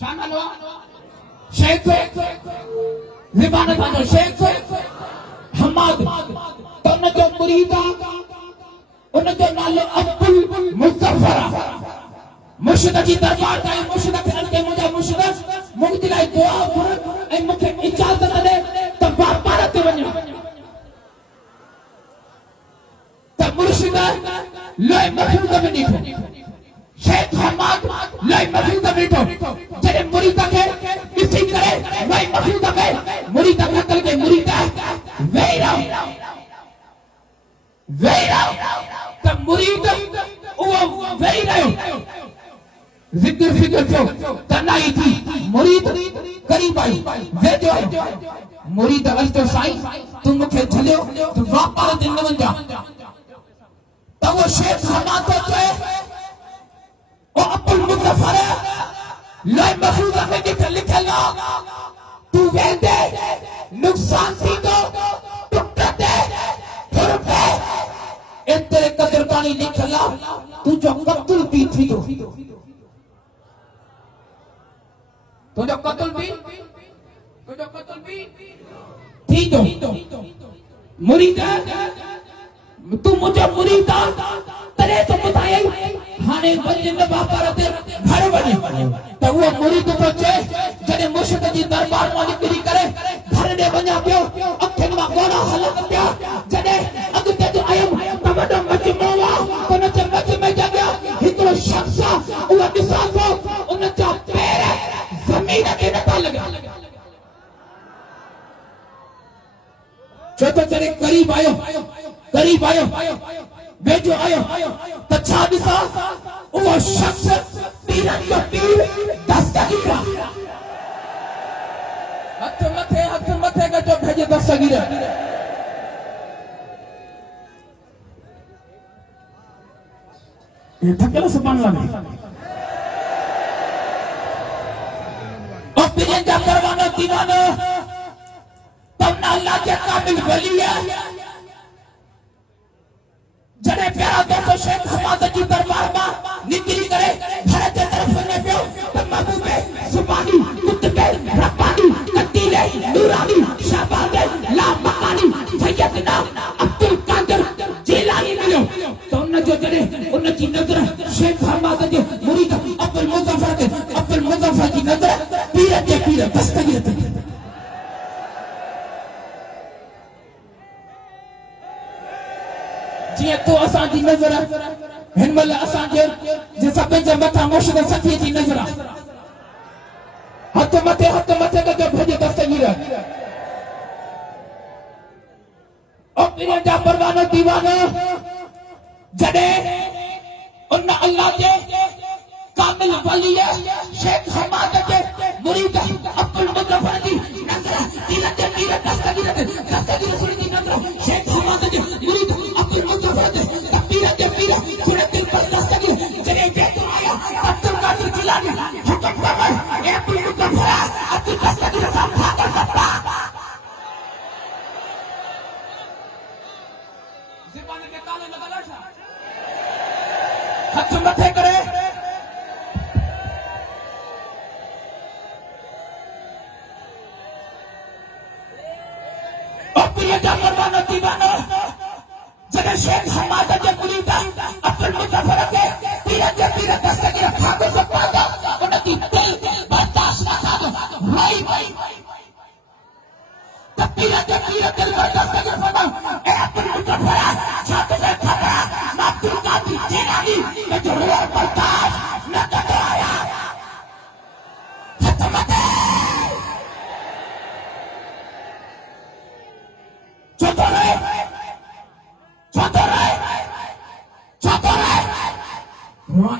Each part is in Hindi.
चांगलो शेख ज़बान जो शेख हमाद तन जो मुरीद उन जो नालो अब्दुल मुज़फ़्फ़र मुर्शिद जी दरबार ताई मुर्शिद खे अलके मुझा मुर्शिद मुंहिंजी लाइ दुआ कर ऐं मूंखे इजाज़त दे त वापार ते वञा त मुर्शिद लोए महफूज़ में ॾिठो शेख हमाद लोए महफूज़ में ॾिठो जॾहिं मुरीद खे ॾिसी करे लोए महफूज़ में मुरीद खे अकल के मुरीद वेही रहो त मुरीद उहो वेही रहियो जिक्र फिक्र थियो तनाई थी मुरीद करीब आई वेजो मुरीद अल्तो साईं तू मूंखे झलियो तू वापार ते न वञा त वो शेख हमाद तो चए ओ अब्दुल मुज़फ़्फ़र लोए महफूज़ में लिखल तू वेंदे नुक़सान थींदो टुटंदे फुरपे एतिरे क़दर ताणी लिखल तुंहिंजो क़त्ल भी थींदो तुझो कत्ल भी थींदो मुरीद तू मुझे मुरीद तरे तो ॿुधाई हाणे वञ वापार ते घर वञ त उहो मुरीद तो चए जॾहिं मुर्शिद जी दरबार मां निकिरी करे घर ॾे वञा पियो अखियुनि मां ॻोढ़ा हलनि पिया जॾहिं अॻिते जो आयुमि त वॾो मजमो आहे उन जे मजमे जॻह हिकिड़ो शख़्स आहे उहो ॾिसां थो उन जा पैर ज़मीन ते नथा लॻनि छो त जॾहिं करीब आयो वेझो आयो त छा ॾिसां उहो शख़्स पीरनि जो पीर दस्तगीर हथ मथे गॾो भेजे दस्तगीर ये थकेला सुभान अल्लाह और पीरन जा परवानो दीवानो तमना अल्लाह के काबिल वली है जड़े प्यारा दोस्तों शेख हमाद जी दरबार में निकली करे घर के तरफ वने पियो त महबूबे सुबानी कुतबे रब्बानी कतीले नूरानी शाबादे ला मकानी सैयदना अब्दुल कादिर जिलानी मिलो तो उन जो जड़े उन की नजर शेख हमाद जी मुरीद अब्दुल मुज़फ़्फ़र की नजर पीर दस्तगीर ते जिए तो असां जी नजर हिनमल असां जे सभे जे मथा मुर्शिद सखी जी नजर हथ मथे के भेजे दस्तगीर ओ पीर जा परवानो दीवानो जडे उन अल्लाह के कामिल वली शेख हमाद के मुरीद अब्दुल मुज़फ़्फ़र जी नजर दिल के पीर दस्तगीर सुनी जी नजर शेख हमाद जी मुरीद अब्दुल मुज़फ़्फ़र जी पीर के पीर सुनी दिल पर दस्तगीर जरे जेतो आया अब्दुल कादिर जिलानी हुक्म फरमाए ए अब्दुल मुज़फ़्फ़र अति दस्तगीर संभा कर सकता ज़बान के ताले लगा ला हाथ मथे करे परवानो दीवानो जड़े शेख हमाद के मुरीद अब्दुल मुज़फ़्फ़र के पीर दस्तगीर खादो से पादो उनकी दिल बर्दाश्त न खादो भाई तब पीर दिल बर्दाश्त न फरमाओ ए अब्दुल मुज़फ़्फ़र छाते से खतरा अब्दुल कादिर जिलानी के जो रोए बर्दाश्त न कर आया खत्म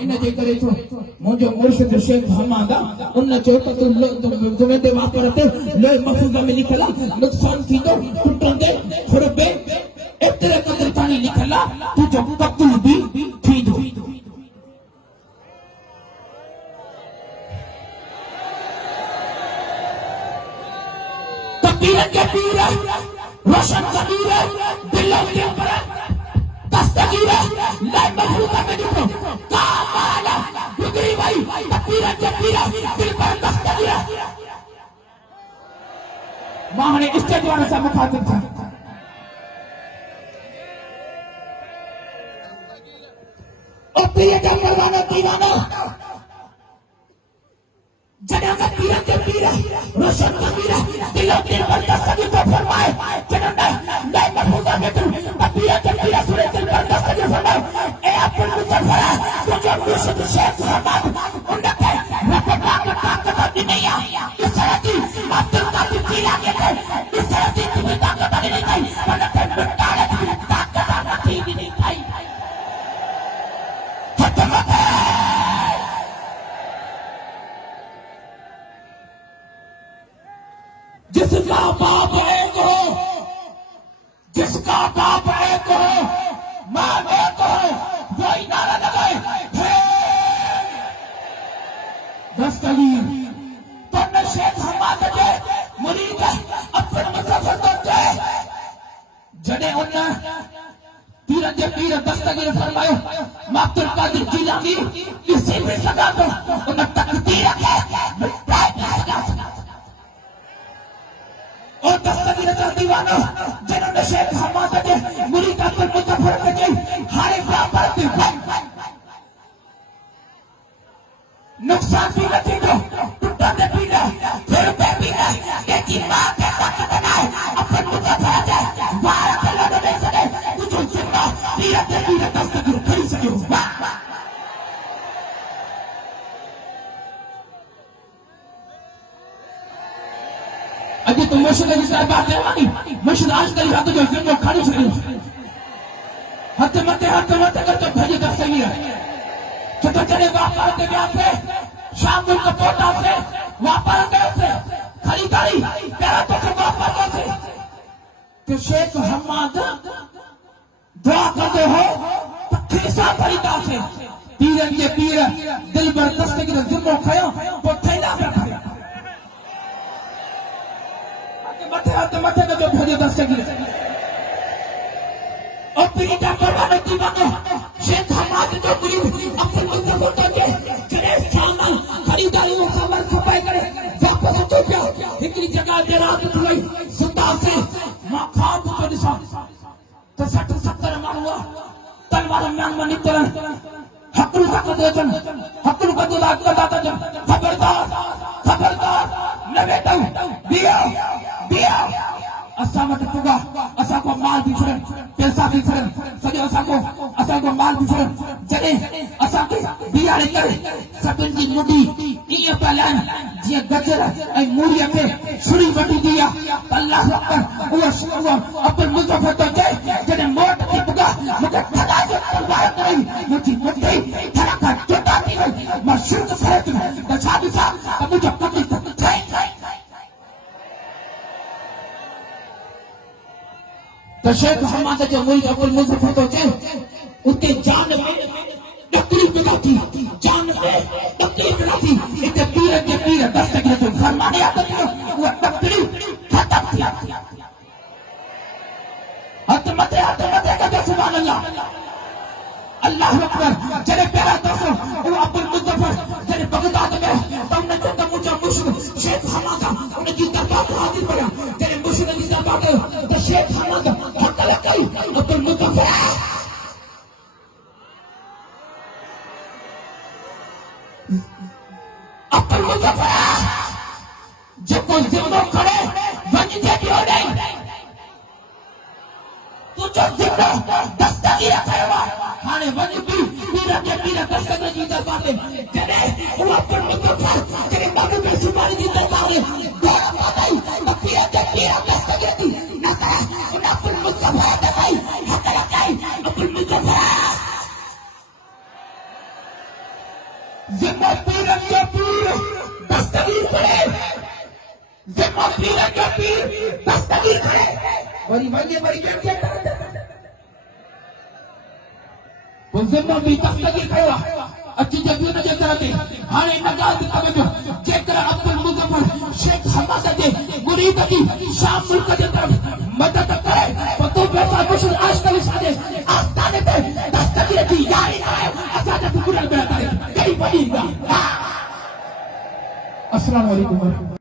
इन जे करे तो मुझे मुर्शिद शेख हमाद उन जो तो तुम्हें दे वापर ते लोए महफूज़ में लिखला नुक़सान थींदो टुटंदे फुरबे एतिरे क़दर ताणी लिखला तू जो क़त्ल भी थींदो तकबीर के पीर रोशन कबीर दिलों के ऊपर दस्तगीर ला महफूज़ में लिखो कामाला गुजरी भाई तकबीर तकबीर दिल पर दस्तगीर मां ने स्टेज वाले से मुखातिब था और प्रिय का परवाना दीवाना जना का पीरा के पीरा रोशन का पीरा दिलों दिल पर दस्तगीर तो फरमाए जना नहीं महफूजा के तुम पीरा के पीरा सुरे दिल पर दस्तगीर फरमाए ए अपन मुसफरा तो जो मुर्शिद शेख रहमान उनके रफा का ताकत नहीं आई इस तरह की अब्दुल कादिर जिलानी के इस तरह की तुम्हें ताकत नहीं आई उनके मुट्ठाने की ताकत नहीं आई जिसका बाप एक हो जिसका बाप एक हो मां एक हो वही नारा लगाए दस्तगीर तो शेख हमाद के मुरीद अपने मुसफर तो जड़े उन्ना पीर जे पीर दस्तगीर फरमायो अब्दुल कादिर जिलानी इसी में सदा तो उन तकदीर के और दस्तगीर का दीवाना जिन्होंने शेख हमाद के मुरीद अब्दुल मुजफ्फर के हारे बराबर नुकसान भी नहीं दो टूटा दे पीना फिर पे पीना लेकिन मां के ताकत बनाए अपन मुजफ्फर के बाहर के लोग नहीं सके कुछ सुनना पीर के पीर दस्तगीर खड़ी सके अभी तो मुर्शिद की साहब बात है मुर्शिद आज कल रात जो फिल्म खाली छड़ी हत्ते मते कर तो भेजे दस्तगीर छोटे चले व्यापार के ब्याह से शाम को पोटा से व्यापार के से खरीदारी तेरा तो व्यापार से तो शेख हमाद दुआ करते हो तो खिसा खरीदा से पीरन के पीर दिल पर दस्तगीर जिम्मो खयो तो थैला में खयो मथे का जो भेजे दस्तगीर और पीर का परवाना दीवाना शेख हमाद जो मुरीद अपने मुसफर के करे साना खरीदारी में खबर छुपाए करे वापस तो क्या इतनी जगह दे रात थी सुता से मां खाब तो दिशा तो 60 70 मारुआ तलवार में मन निकल हकुल का देजन हकुल का दुला का दाता जन खबरदार नवेटा दिया असा मत पुगा असा को माल भी छड़न पैसा भी छड़न सॼो असा को माल भी छड़न जॾे असा के बियाड़े करे सभिन जी मुडी ईअं पलान जीअं गजर ऐं मूड़ीअ में छुरी वठी दिया अल्लाह अकबर उहो अपन मुजफ्फर तो चए जॾे मोट के पुगा मूंखे खदा जो परवाह कई मुंहिंजी मुट्ठी थड़ा का टुटा थी वई मां शिरक सहित त छा ॾिसां त मुंहिंजो कटी तो शेख हमाद जो मुरीद अब्दुल मुजफ्फर तो चए उते जान में तकलीफ न थी जान में तकलीफ न थी इते पीर के पीर दस्तगीर जो फरमाने आता वो तकलीफ खत्म थी हथ मते का सुभान अल्लाह अकबर जरे प्यारा दोस्तों वो अब्दुल मुजफ्फर जरे बगदाद में तुमने चंदा मुझे मुश्किल शेख हमाद उनकी दरबार हाजिर पड़ा जरे मुश्किल की दरबार तो शेख हमाद अब्दुल मुजफ्फर जो कोई जिम्मो खड़े वञ जेकी हो नहीं तू जो जिम्मो दस्तगीर कयो हाणे वञ बि पीर के पीर दस्तगीर जी दरबार में जॾहिं उहो अब्दुल मुजफ्फर जॾहिं मग में सुपारी जी दरबार में दौड़ पाई त पीर के पीर दस्तगीर जी न करे उन अब्दुल मुजफ्फर दवाई हथ लगाई अब्दुल मुजफ्फर जिम्मो पीर के पीर दस्तगीर करे जिम्मो पीर के पीर दस्तगीर करे वरी क्या वो जिम्मो भी दस्तगीर कयो अच्छी जगह जे तरह हाणे न ॻाल्हि कयो जेकर अब्दुल मुजफ्फर शेख हमाद जे मुरीद की शाम मुल्क जे तरफ मदद करे तो पैसा मुश्किल आजकल साजे आस्ताने पे दस्तगीर की यारी ना है असा जब गुरल में करे कई बड़ी अस्सलाम वालेकुम।